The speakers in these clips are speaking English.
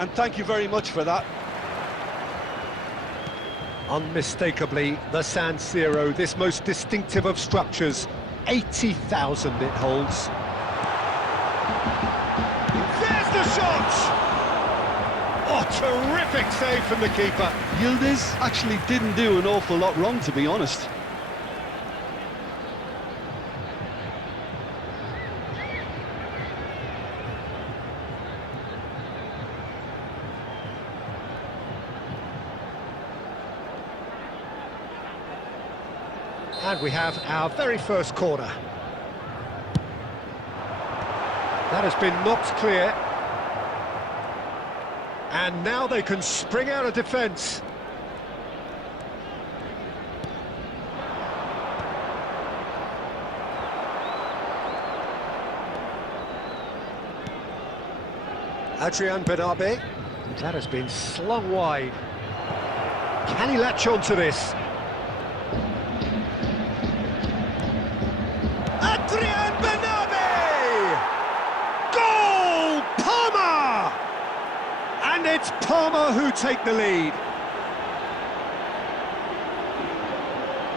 and thank you very much for that. Unmistakably, the San Siro, this most distinctive of structures. 80,000 it holds. There's the shot! Oh, terrific save from the keeper. Yildiz actually didn't do an awful lot wrong, to be honest. And we have our very first corner. That has been knocked clear. And now they can spring out of defence. Adrian Benabe. That has been slung wide. Can he latch on to this? Adrian Benabe! Goal! Parma! And it's Parma who take the lead.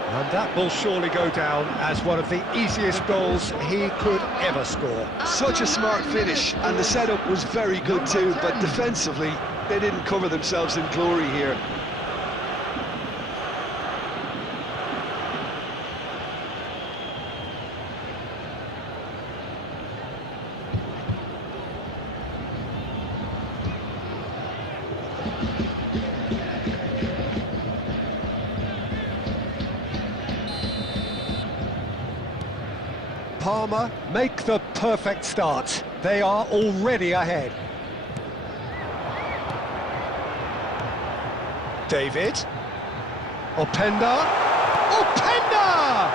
And that will surely go down as one of the easiest goals he could ever score. Such a smart finish, and the setup was very good too, but defensively, they didn't cover themselves in glory here. Parma make the perfect start. They are already ahead. David. Openda. Openda!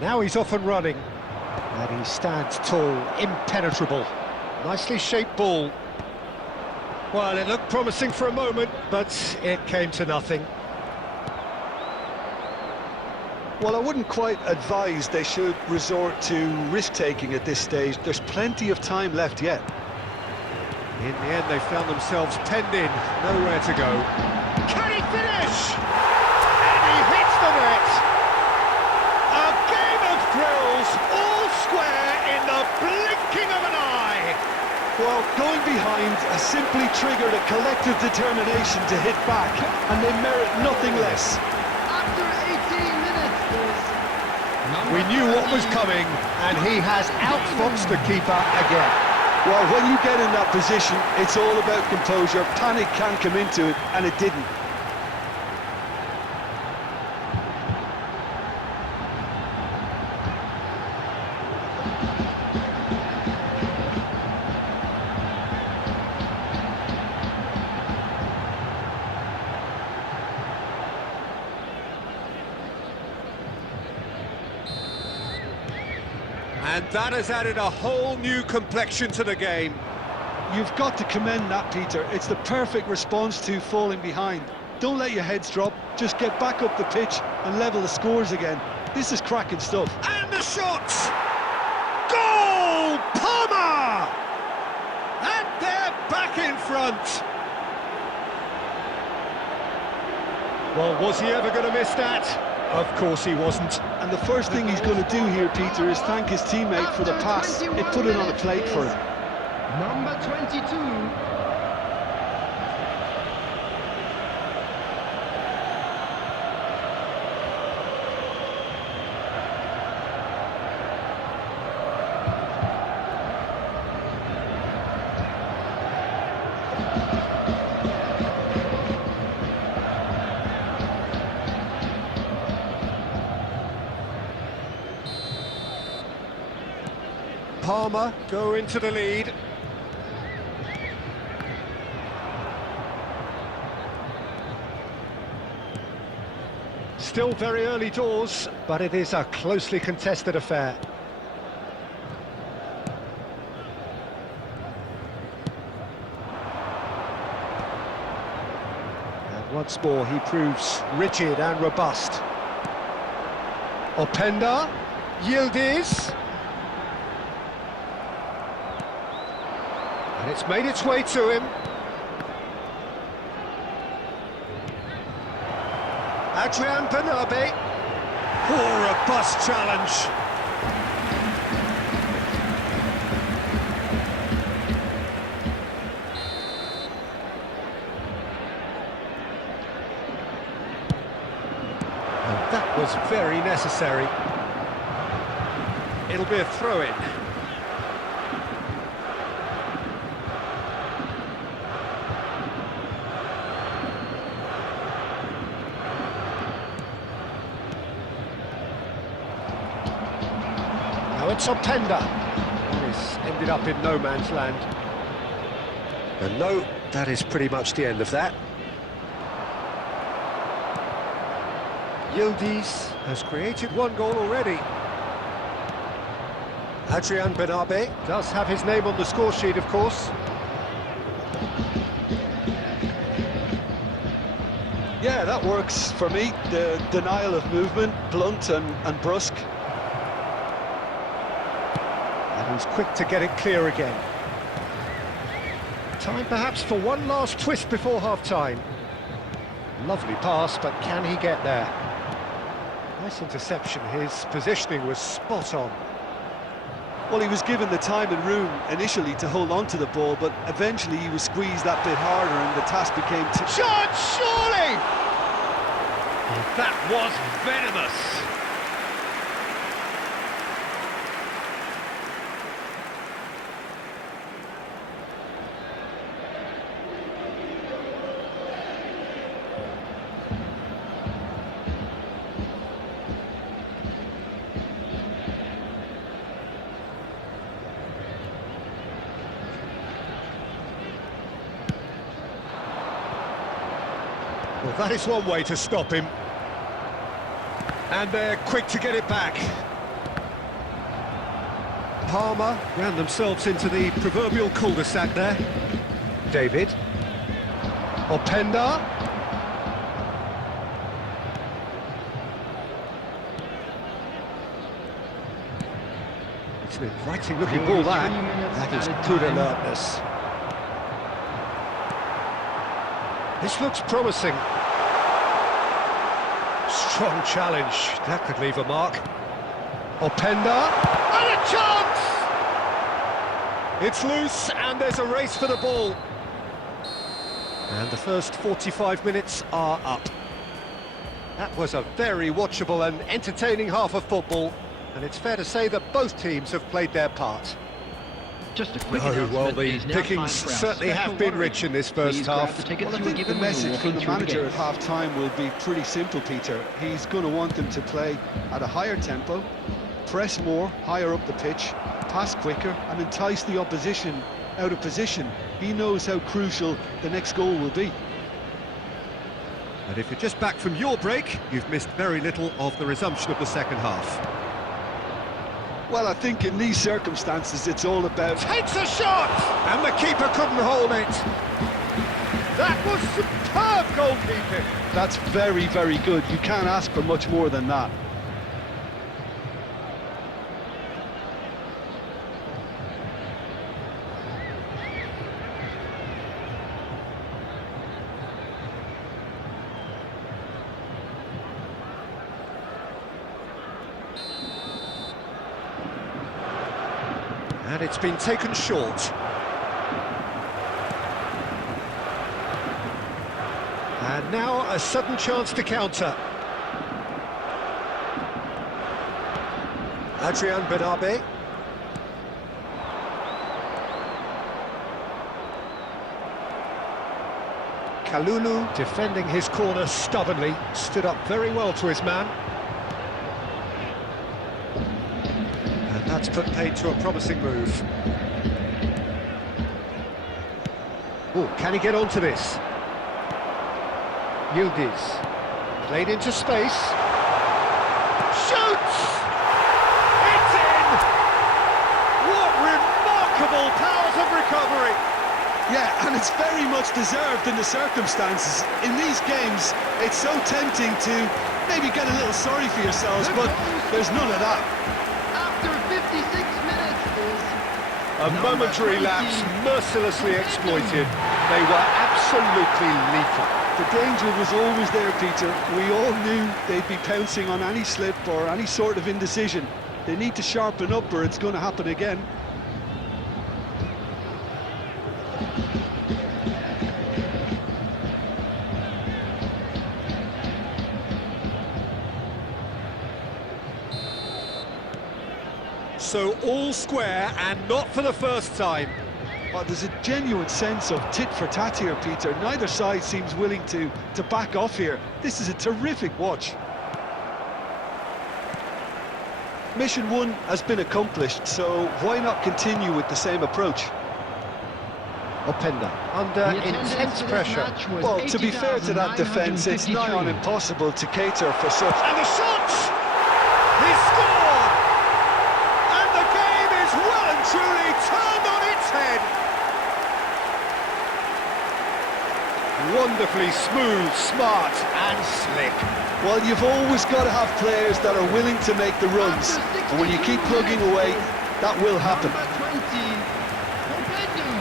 Now he's off and running. And he stands tall, impenetrable. Nicely shaped ball. Well, it looked promising for a moment, but it came to nothing. Well, I wouldn't quite advise they should resort to risk-taking at this stage. There's plenty of time left yet. In the end, they found themselves penned in, nowhere to go. Can he finish? And he hits the net! A game of thrills, all square in the blinking of an eye! Well, going behind has simply triggered a collective determination to hit back, and they merit nothing less. After 18 minutes, we knew what was coming, and he has outfoxed the keeper again. Well, when you get in that position, it's all about composure. Panic can come into it, and it didn't. And that has added a whole new complexion to the game. You've got to commend that, Peter. It's the perfect response to falling behind. Don't let your heads drop, just get back up the pitch and level the scores again. This is cracking stuff. And the shots! Goal! Parma! And they're back in front. Well, was he ever going to miss that? Of course he wasn't. And the first thing he's going to do here, Peter, is thank his teammate for the pass. It put it on a plate for him. number 22. Parma go into the lead. Still very early doors, but it is a closely contested affair. And once more he proves rigid and robust. Openda, Yildiz. And it's made its way to him. Adrian Bernabé. Oh, robust challenge. And that was very necessary. It'll be a throw-in. Now it's Openda. This ended up in no man's land. And no, that is pretty much the end of that. Yildiz has created one goal already. Adrian Bernabé does have his name on the score sheet, of course. Yeah, that works for me. The denial of movement, blunt and brusque. And he's quick to get it clear again. Time perhaps for one last twist before half-time. Lovely pass, but can he get there? Nice interception. His positioning was spot on. Well, he was given the time and room initially to hold on to the ball, but eventually he was squeezed that bit harder and the task became too... Shot, surely! That was venomous. Well, that is one way to stop him. And they're quick to get it back. Parma ran themselves into the proverbial cul-de-sac there. David. Openda. It's an inviting looking ball, that. That is good alertness. This looks promising. Strong challenge. That could leave a mark. Openda. And a chance! It's loose, and there's a race for the ball. And the first 45 minutes are up. That was a very watchable and entertaining half of football, and it's fair to say that both teams have played their part. Just a quick Oh, well, announcement. the It is now pickings time for our certainly have special been lottery. rich in this first Please grab half. the tickets Well, I you were think the given when you were message from walking the through the manager gate. at half-time will be pretty simple, Peter. He's going to want them to play at a higher tempo, press more, higher up the pitch, pass quicker, and entice the opposition out of position. He knows how crucial the next goal will be. And if you're just back from your break, you've missed very little of the resumption of the second half. Well, I think in these circumstances, it's all about... Takes a shot! And the keeper couldn't hold it. That was superb goalkeeping. That's very, very good. You can't ask for much more than that. And it's been taken short. And now a sudden chance to counter. Adrian Bernabé. Kalulu defending his corner stubbornly, stood up very well to his man. And that's put paid to a promising move. Oh, can he get onto this? Yildiz, played into space. Shoots! It's in! What remarkable powers of recovery! Yeah, and it's very much deserved in the circumstances. In these games, it's so tempting to maybe get a little sorry for yourselves, but there's none of that. After 56 minutes is A momentary lapse mercilessly exploited. They were absolutely lethal. The danger was always there, Peter. We all knew they'd be pouncing on any slip or any sort of indecision. They need to sharpen up or it's going to happen again. So all square, and not for the first time. Well, there's a genuine sense of tit for tat here, Peter. Neither side seems willing to back off here. This is a terrific watch. Mission 1 has been accomplished, so why not continue with the same approach? Openda under intense pressure. Well, to be fair to that defence, it's nigh on impossible to cater for such... And the shot! He scored! And the game is well and truly turned on its head. Wonderfully smooth, smart and slick. Well, you've always got to have players that are willing to make the runs, and when you keep plugging away, that will happen. Number 20, Openda.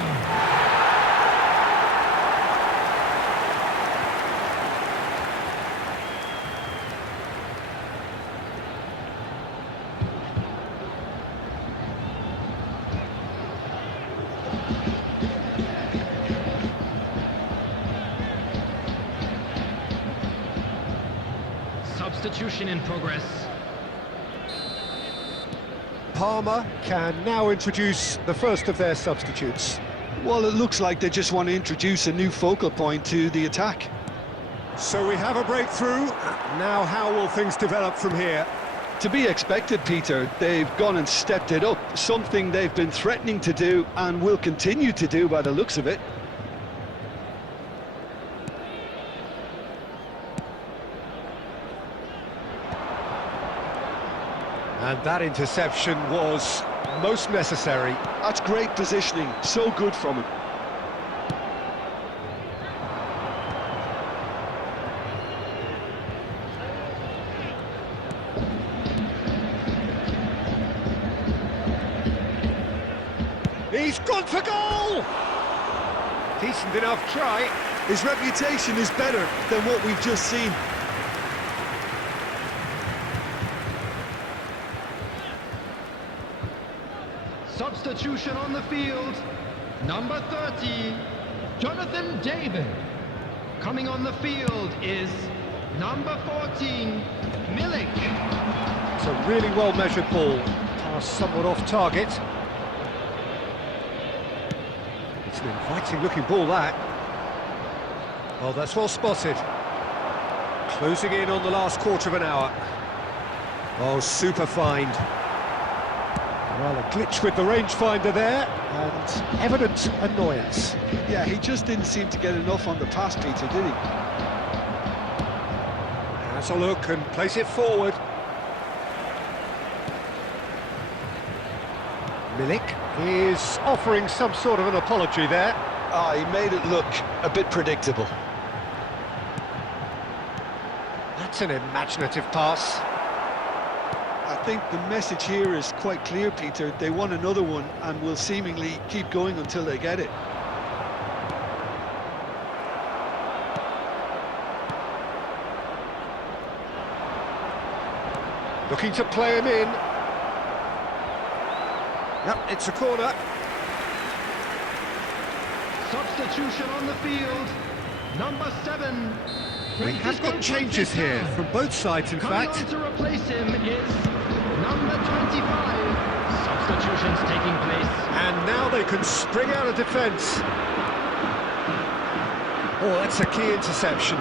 Substitution in progress. Parma can now introduce the first of their substitutes. Well, it looks like they just want to introduce a new focal point to the attack. So we have a breakthrough. Now how will things develop from here? To be expected, Peter. They've gone and stepped it up, something they've been threatening to do and will continue to do by the looks of it. And that interception was most necessary. That's great positioning, so good from him. He's gone for goal! Decent enough try. His reputation is better than what we've just seen. Substitution on the field. Number 30, Jonathan David. Coming on the field is number 14, Milik. It's a really well-measured ball. Pass somewhat off target. It's an inviting-looking ball, that. Oh, that's well spotted. Closing in on the last quarter of an hour. Oh, super find. Well, a glitch with the rangefinder there, and evident annoyance. Yeah, he just didn't seem to get enough on the pass, Peter, did he? Has a look and plays it forward. Milik is offering some sort of an apology there. Ah, he made it look a bit predictable. That's an imaginative pass. I think the message here is quite clear, Peter. They want another one and will seemingly keep going until they get it. Looking to play him in. Yep, it's a corner. Substitution on the field. Number 7. We have got changes here from both sides, in fact. Coming on to replace him is number 25. Substitutions taking place. And now they can spring out of defence. Oh, that's a key interception.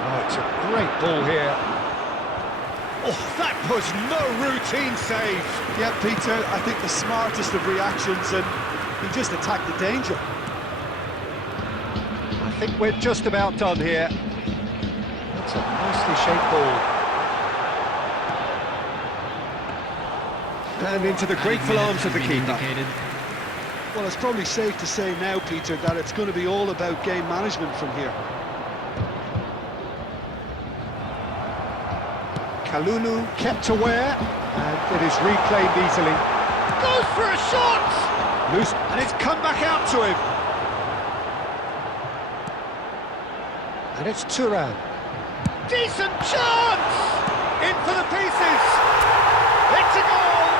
Oh, it's a great ball here. Oh, that was no routine save. Yeah, Peter, I think the smartest of reactions, and he just attacked the danger. I think we're just about done here. That's a nicely shaped ball. And into the grateful arms of the keeper. Indicated. Well, it's probably safe to say now, Peter, that it's going to be all about game management from here. Kalulu kept aware, and it is reclaimed easily. Goes for a shot! Loose, and it's come back out to him. And it's Turan. Decent chance! In for the pieces! It's a goal!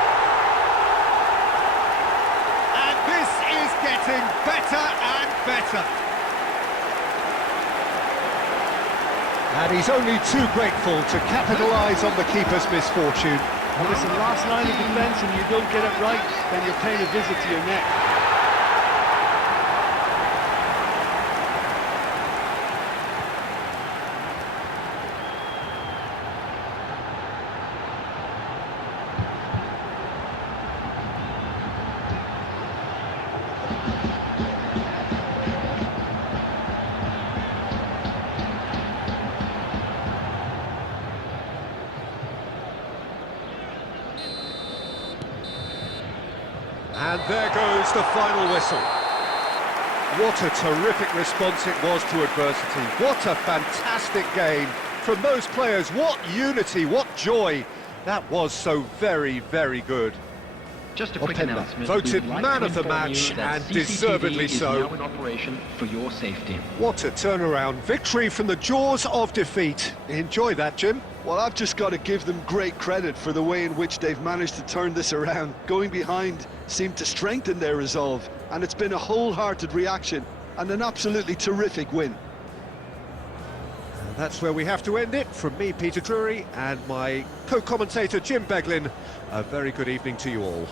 And this is getting better and better. And he's only too grateful to capitalise on the keeper's misfortune. Well, listen, last line of defence and you don't get it right, then you're paying a visit to your neck. And there goes the final whistle. What a terrific response it was to adversity. What a fantastic game from those players. What unity, what joy. That was so very, very good. Just a quick Openda, announcement. voted We'd like man to of the inform match, you that and CCTV deservedly is so. now in operation for your safety. What a turnaround. Victory from the jaws of defeat. Enjoy that, Jim. Well, I've just got to give them great credit for the way in which they've managed to turn this around. Going behind seemed to strengthen their resolve, and it's been a wholehearted reaction and an absolutely terrific win. And that's where we have to end it. From me, Peter Drury, and my co-commentator, Jim Beglin. A very good evening to you all.